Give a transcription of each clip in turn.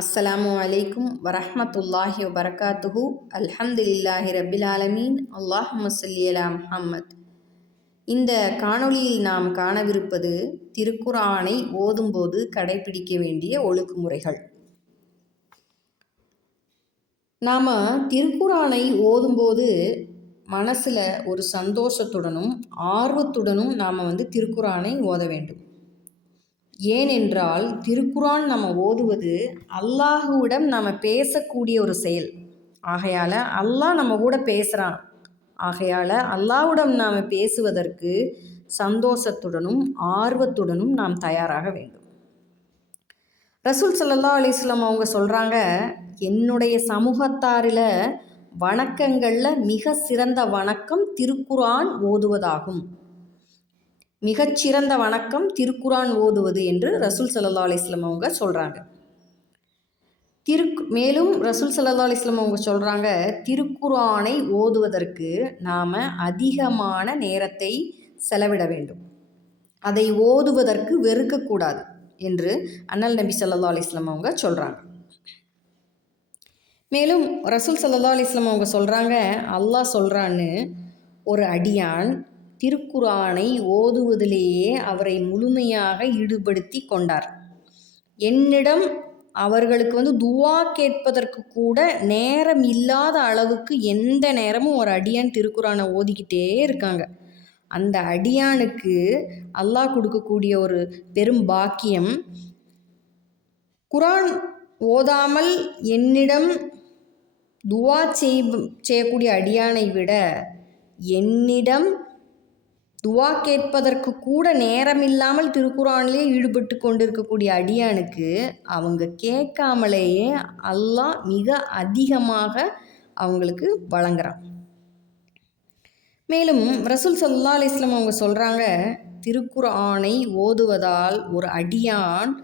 அஸ்ஸலாமு அலைக்கும் வரஹ்மத்துல்லாஹி வபரகாத்துஹு. அல்ஹம்துலில்லாஹி ரப்பில் ஆலமீன். அல்லாஹும்ம ஸல்லி அலா முஹம்மத். இந்த காணொளியில் நாம் காணவிருப்பது திருக்குர்ஆனை ஓதும்போது கடைபிடிக்க வேண்டிய ஒழுங்குமுறைகள். நாம் திருக்குர்ஆனை ஓதும்போது மனசில் ஒரு சந்தோஷத்துடனும் ஆர்வத்துடனும் நாம் திருக்குர்ஆனை ஓத வேண்டும். ஏனென்றால் திருக்குர்ஆன் நம்ம ஓதுவது அல்லாஹுவிடம் நம்ம பேசக்கூடிய ஒரு செயல். ஆகையால் அல்லாஹ் நம்ம கூட பேசுகிறான். ஆகையால் அல்லாஹ்விடம் நாம் பேசுவதற்கு சந்தோஷத்துடனும் ஆர்வத்துடனும் நாம் தயாராக வேண்டும். ரசூல் ஸல்லல்லாஹு அலைஹி வஸல்லம் அவங்க சொல்கிறாங்க, என்னுடைய சமூகத்தாரில் வணக்கங்களில் மிக சிறந்த வணக்கம் திருக்குர்ஆன் ஓதுவதாகும். மிகச்சிறந்த வணக்கம் திருக்குர்ஆன் ஓதுவது என்று ரசூல் ஸல்லல்லாஹு அலைஹி வஸல்லம் அவங்க சொல்கிறாங்க. மேலும் ரசூல் ஸல்லல்லாஹு அலைஹி வஸல்லம் அவங்க சொல்கிறாங்க, திருக்குர்ஆனை ஓதுவதற்கு நாம் அதிகமான நேரத்தை செலவிட வேண்டும். அதை ஓதுவதற்கு வெறுக்கக்கூடாது என்று அண்ணல் நபி ஸல்லல்லாஹு அலைஹி வஸல்லம் அவங்க சொல்கிறாங்க. மேலும் ரசூல் ஸல்லல்லாஹு அலைஹி வஸல்லம் அவங்க சொல்கிறாங்க, அல்லாஹ் சொல்கிறான்னு, ஒரு அடியான் திருக்குர்ஆனை ஓதுவதிலேயே அவரை முழுமையாக ஈடுபடுத்தி கொண்டார். என்னிடம் அவர்களுக்கு துவா கேட்பதற்கு கூட நேரம் இல்லாத அளவுக்கு எந்த நேரமும் ஒரு அடியான் திருக்குர்ஆனை ஓதிக்கிட்டே இருக்காங்க. அந்த அடியானுக்கு அல்லாஹ் கொடுக்கக்கூடிய ஒரு பெரும் பாக்கியம், குர்ஆன் ஓதாமல் என்னிடம் துவா செய்யக்கூடிய அடியானை விட என்னிடம் துவா கேட்பதற்கு கூட நேரமில்லாமல் திருக்குர்ஆனிலே ஈடுபட்டு கொண்டிருக்கக்கூடிய அடியானுக்கு அவங்க கேட்காமலேயே அல்லாஹ் மிக அதிகமாக அவங்களுக்கு வழங்குறான். மேலும் ரசூல் ஸல்லல்லாஹு அலைஹி வஸல்லம் அவங்க சொல்கிறாங்க, திருக்குர்ஆனை ஓதுவதால் ஒரு அடியான்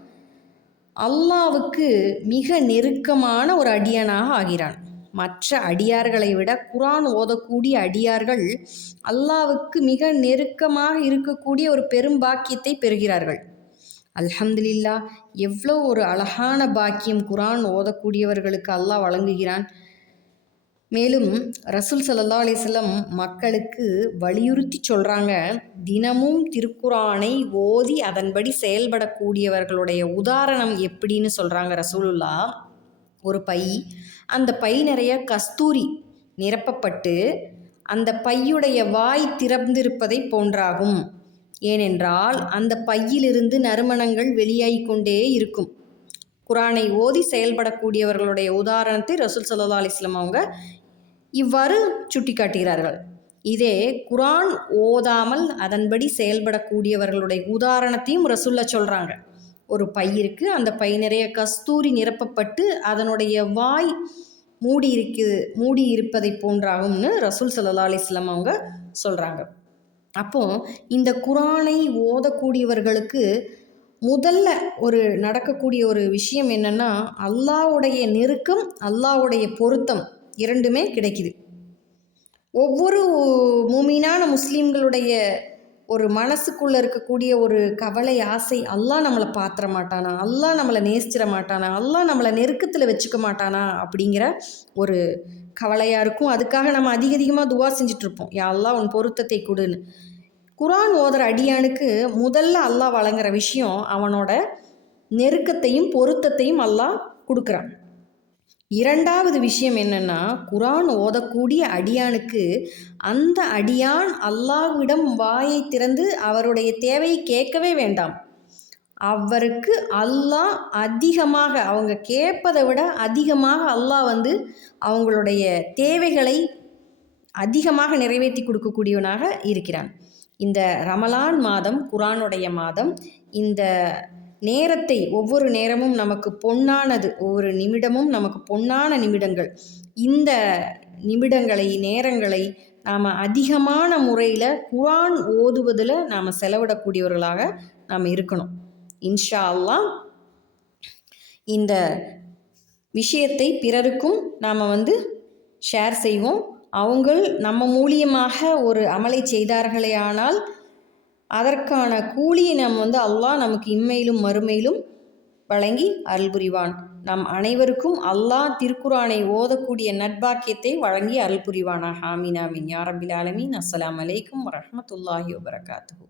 அல்லாஹ்வுக்கு மிக நெருக்கமான ஒரு அடியானாக ஆகிறான். மற்ற அடியார்களை விட குர்ஆன் ஓதக்கூடிய அடியார்கள் அல்லாஹ்வுக்கு மிக நெருக்கமாக இருக்கக்கூடிய ஒரு பெரும் பாக்கியத்தை பெறுகிறார்கள். அல்ஹம்துலில்லாஹ், எவ்வளோ ஒரு அழகான பாக்கியம் குர்ஆன் ஓதக்கூடியவர்களுக்கு அல்லாஹ் வழங்குகிறான். மேலும் ரசூல் ஸல்லல்லாஹு அலைஹி வஸல்லம் மக்களுக்கு வலியுறுத்தி சொல்கிறாங்க, தினமும் திருக்குர்ஆனை ஓதி அதன்படி செயல்படக்கூடியவர்களுடைய உதாரணம் எப்படின்னு சொல்கிறாங்க ரசூலுல்லாஹ். ஒரு பை, அந்த பை நிறைய கஸ்தூரி நிரப்பப்பட்டு அந்த பையுடைய வாய் திறந்திருப்பதை போன்றாகும். ஏனென்றால் அந்த பையிலிருந்து நறுமணங்கள் வெளியாகி கொண்டே இருக்கும். குர்ஆனை ஓதி செயல்படக்கூடியவர்களுடைய உதாரணத்தை ரசூல் ஸல்லல்லாஹு அலைஹி வஸல்லம் அவங்க இவ்வாறு சுட்டி காட்டுகிறார்கள். இதே குர்ஆன் ஓதாமல் அதன்படி செயல்படக்கூடியவர்களுடைய உதாரணத்தையும் ரசூல்லா சொல்கிறாங்க. ஒரு பை இருக்குது, அந்த பை நிறைய கஸ்தூரி நிரப்பப்பட்டு அதனுடைய வாய் மூடி இருப்பதை போன்றாகும்னு ரசூல் ஸல்லல்லாஹு அலைஹி வஸல்லம் அவங்க சொல்கிறாங்க. அப்போது இந்த குர்ஆனை ஓதக்கூடியவர்களுக்கு முதல்ல ஒரு நடக்கக்கூடிய ஒரு விஷயம் என்னென்னா, அல்லாஹ்வுடைய நெருக்கம், அல்லாஹ்வுடைய பொருத்தம் இரண்டுமே கிடைக்குது. ஒவ்வொரு மூமினான முஸ்லீம்களுடைய ஒரு மனசுக்குள்ளே இருக்கக்கூடிய ஒரு கவலை, ஆசை, அல்லாஹ் நம்மளை பாத்திர மாட்டானா, அல்லாஹ் நம்மளை நேசிச்சிட மாட்டானா, அல்லாஹ் நம்மளை நெருக்கத்தில் வச்சுக்க மாட்டானா அப்படிங்கிற ஒரு கவலையாக இருக்கும். அதுக்காக நம்ம அதிகமாக துவா செஞ்சிட்ருப்போம், யா அல்லாஹ் உன் பொருத்தத்தை கொடுன்னு. குர்ஆன் ஓதுற அடியானுக்கு முதல்ல அல்லாஹ் வழங்குற விஷயம் அவனோட நெருக்கத்தையும் பொருத்தத்தையும் அல்லாஹ் கொடுக்குறான். இரண்டாவது விஷயம் என்னென்னா, குர்ஆன் ஓதக்கூடிய அடியானுக்கு அந்த அடியான் அல்லாஹ்விடம் வாயை திறந்து அவருடைய தேவையை கேட்கவே வேண்டாம். அவருக்கு அல்லாஹ் அதிகமாக, அவங்க கேட்பதை விட அதிகமாக அல்லாஹ் அவங்களுடைய தேவைகளை அதிகமாக நிறைவேற்றி கொடுக்கக்கூடியவனாக இருக்கிறான். இந்த ரமலான் மாதம் குர்ஆனுடைய மாதம். இந்த நேரத்தை, ஒவ்வொரு நேரமும் நமக்கு பொன்னானது, ஒவ்வொரு நிமிடமும் நமக்கு பொன்னான நிமிடங்கள். இந்த நிமிடங்களை, நேரங்களை நாம் அதிகமான முறையில் குர்ஆன் ஓதுவதில் நாம் செலவிடக்கூடியவர்களாக நாம் இருக்கணும். இன்ஷா அல்லாஹ் இந்த விஷயத்தை பிறருக்கும் நாம் ஷேர் செய்வோம். அவங்கள் நம்ம மூலியமாக ஒரு அமலை செய்தார்களே ஆனால் அதற்கான கூலியை அல்லாஹ் நமக்கு இம்மையிலும் மறுமையிலும் வழங்கி அருள் புரிவான். நம் அனைவருக்கும் அல்லாஹ் திருக்குரானை ஓதக்கூடிய நட்பாக்கியத்தை வழங்கி அருள் புரிவானாக. ஆமீன் ஆமீன் யா ரப்பில் ஆலமீன். அஸ்ஸலாமு அலைக்கும் வரஹ்மத்துல்லாஹி வபரகாத்துஹு.